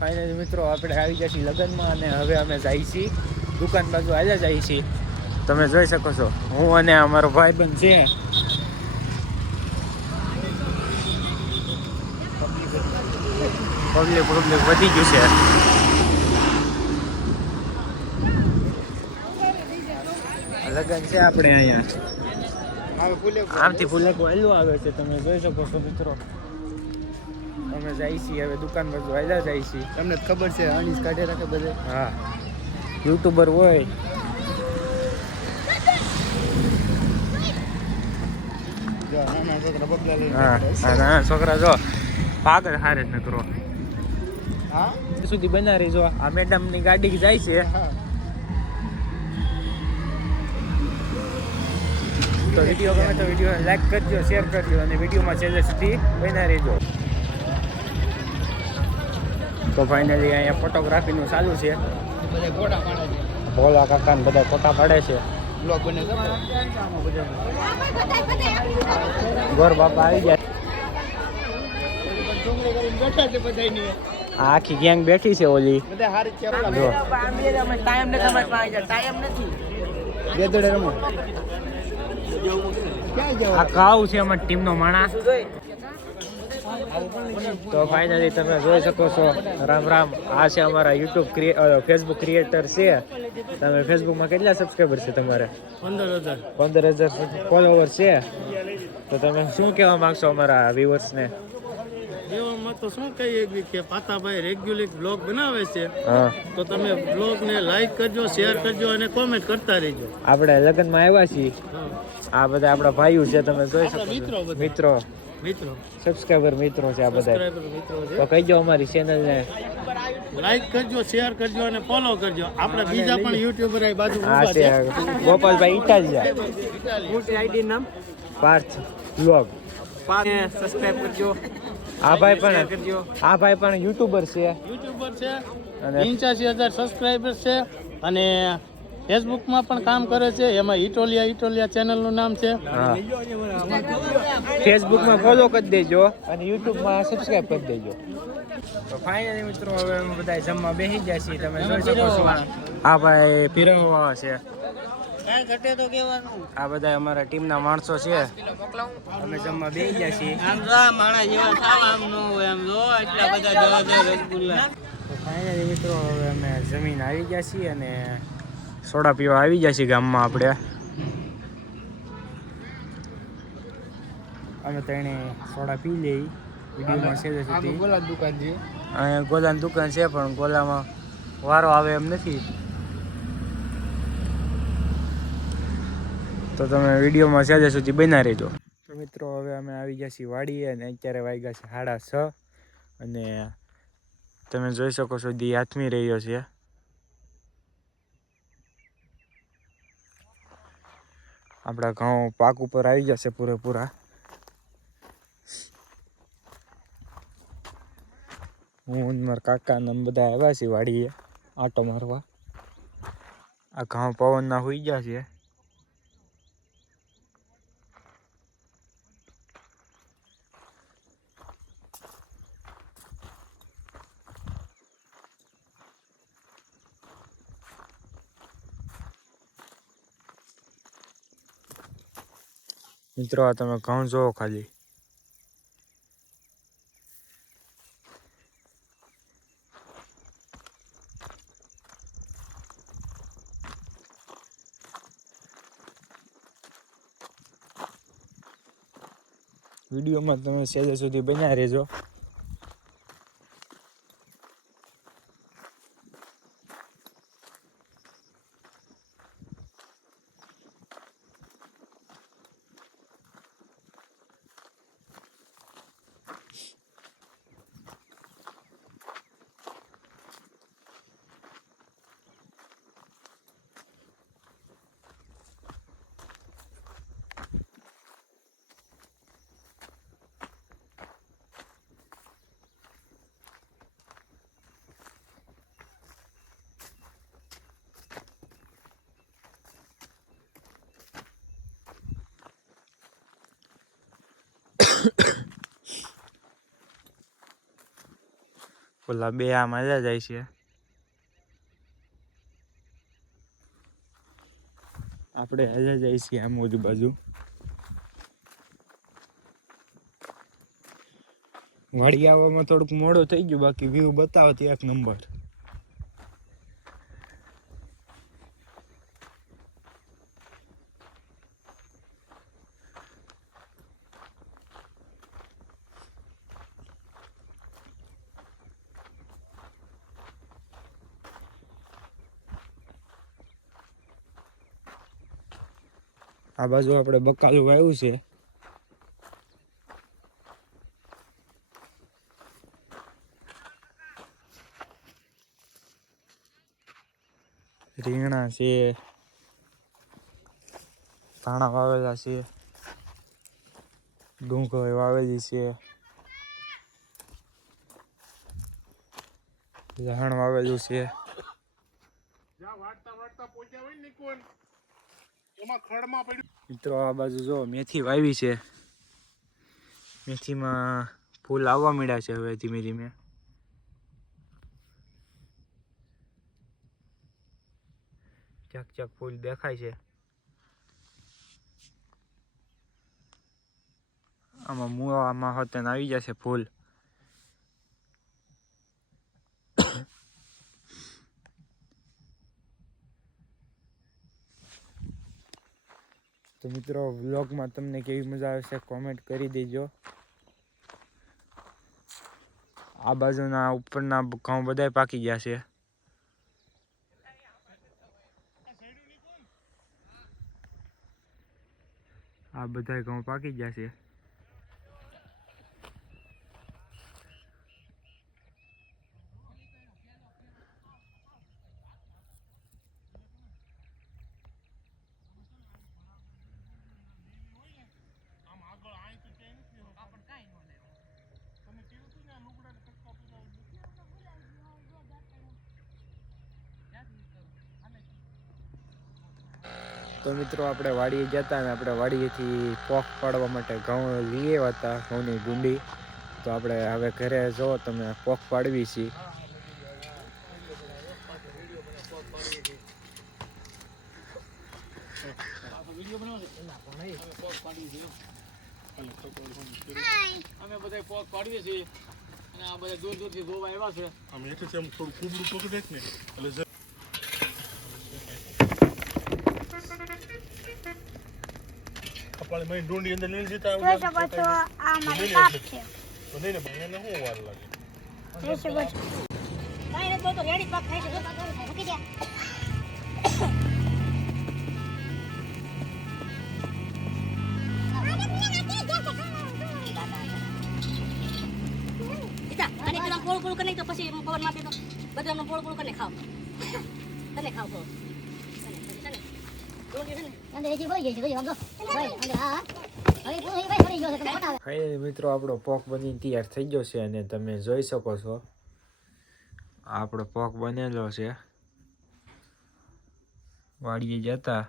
Finally મિત્રો આપણે આવી ગયા છીએ લગ્નમાં અને હવે અમે જઈએ છીએ દુકાન બાજુ આવ્યા જઈએ છીએ. તમે જોઈ શકો છો હું અને અમારો ભાઈબંધ છે. પબ્લિક વધી ગયું છે. લગ્ન છે આપણે અહીંયા આમથી ફૂલેક વહેલું આવે છે. તમે જોઈ શકો છો મિત્રો. અમે જઈએ છીએ હવે દુકાન બાજુ આવ્યા જઈએ છીએ. તમને ખબર છે અણીસ કાઢે રાખે બધે. હા યુટ્યુબર હોય. નાના છોકરા જો પાગલ હારે જ નકરો. હા સુધી બના રહી જો આ મેડમ ની ગાડી જાય છે. તો વિડીયો ગમે તો વિડીયો લાઈક કરજો, શેર કરજો અને વિડીયોમાં છેલ્લે સુધી બના રહેજો. તો ફાઇનલી અહીંયા ફોટોગ્રાફીનું ચાલુ છે. બધા ફોટા પાડે છે. ભોલા કાકા ને બધા ફોટા પાડે છે. બ્લોગ બને છે. ગોર બાપા આવી ગયા. બેઠા છે બધાની. આખી ગેંગ બેઠી છે ઓલી. બધા હારી છે. ટાઈમ નથી. બેદડે રમો. આ કાવ છે અમારી ટીમનો માણસ. તો ફાઇનલી તમે જોઈ શકો છો. રામ રામ. આ છે અમારા યુટ્યુબ ફેસબુક ક્રિએટર છે. તમે ફેસબુકમાં કેટલા સબસ્ક્રાઈબર છે તમારે? 15,000 ફોલોવર છે. તો તમે શું કહેવા માંગશો અમારા વ્યુઅર્સને? એવામાં તો શું કહીએ કે પાતાભાઈ રેગ્યુલર બ્લોગ બનાવે છે. હા તો તમે બ્લોગ ને લાઈક કરજો, શેર કરજો અને કોમેન્ટ કરતા રહેજો. આપણે લગ્નમાં આવ્યા છીએ. આ બધા આપણા ભાઈઓ છે. તમે જોઈ શકો છો. મિત્રો સબસ્ક્રાઈબર મિત્રો છે આ બધા. તો કહીજો અમારી ચેનલને લાઈક કરજો, શેર કરજો અને ફોલો કરજો. આપણે બીજા પણ યુટ્યુબર આ બાજુ આ છે ગોપાલભાઈ ઇટાલિયા. આઈડી નામ પાર્થ વ્લોગ. સબસ્ક્રાઇબ કરજો. આ ભાઈ પણ યુટ્યુબર છે. અને 85,000 સબસ્ક્રાઇબર છે અને ફેસબુકમાં પણ કામ કરે છે. એમાં ઇટોલિયા ચેનલનું નામ છે. હા ફેસબુકમાં ફોલો કરી દેજો અને યુટ્યુબમાં સબસ્ક્રાઇબ કરી દેજો. તો ફાઇનલી મિત્રો હવે અમે બધા જમવા બેસી ગયા છીએ. તમે જોઈ શકો છો આ ભાઈ પીરવવા છે. આ બધા અમારા ટીમના માણસો છે. અમે જમવા બેસી ગયા છીએ. તો ફાઇનલી મિત્રો હવે અમે જમીન આવી ગયા છીએ અને સોડા પીવા આવી ગયા છીએ ગામમાં. આપણે અમે તેને સોડા પી લઈ. વિડીયોમાં છે સુધી ગોલાની દુકાન છે. અહીંયા ગોલાની દુકાન છે પણ ગોલામાં વારો આવે એમ નથી. તો તમે વિડીયોમાં સહેજે સુધી બના રહેજો. તો મિત્રો હવે અમે આવી ગયા છીએ વાડીએ અને અત્યારે વાગ્યા છે 6:30 અને તમે જોઈ શકો છો દી આથમી રહ્યો છે. આપણા ઘઉં પાક ઉપર આવી જશે પૂરેપૂરા. હું મારા કાકા ને બધા આવ્યા છીએ વાડીએ આટો મારવા. આ ઘઉં પવનના હોઈ ગયા છે. મિત્રો આ તમે ઘઉં જોવો ખાલી. વિડીયોમાં તમે સહેજે સુધી બન્યા રહેજો. ઓલા બે આમાં જાય છે. આપણે હાલ્યા જાય છીએ આમ ઓલી બાજુ. વાડી આવવામાં થોડુંક મોડું થઈ ગયું, બાકી વ્યૂ બતાવો ત્યાં એક નંબર. આ બાજુ આપણે બકાલું વાવ્યું છે. રીંગણા છે, ધાણા વાવેલા છે, ડુંગળી વાવેલી છે, લહણ વાવેલું છે. મિત્રો આ બાજુ જો મેથી વાવી છે. મેથીમાં ફૂલ આવવા મળ્યા છે હવે ધીમે ધીમે. ક્યાંક ક્યાંક ફૂલ દેખાય છે. આમાં મૂળામાં હોતે આવી જશે ફૂલ. તો મિત્રો વ્લોગમાં તમને કેવી મજા આવશે કોમેન્ટ કરી દેજો. આ બાજુના ઉપરના ઘઉં બધાય પાકી ગયા છે. આ બધાય ઘઉં પાકી ગયા છે. તો મિત્રો આપણે વાડીએ જતા ને આપણે વાડીએથી પોખ પાડવા માટે ઘઉં લઈ આવ્યા હતા, ઘઉંની ગુંડી. તો આપણે હવે ઘરે જો તમે પોખ પાડવી છીએ. અમે બધા પોક પાડીએ છીએ અને આ બધા દૂર દૂરથી જોવા આવ્યા છે. અમે એટલે થોડું કુબડું પકડે ને એટલે કપાળી મહિને ડુંડી અંદર નીલ જતા જોઈ શકો છો આ મારી કાપ છે. તો નહીં ને ભાઈ એને શું વાર લાગે. જોઈ શકો છો કાઈ નથી તો રેડી પાક થાય છે. જો મૂકી દે. અને પેલા પોળ પોળ કરી તો પછી પવન માપે તો બધાનો પોળ પોળ કરીને ખાવ. તને ખાવ તો ફાઇનલી મિત્રો આપણો પોક બની તૈયાર થઈ ગયો છે અને તમે જોઈ શકો છો આપણો પોક બનેલો છે. વાડીએ જતા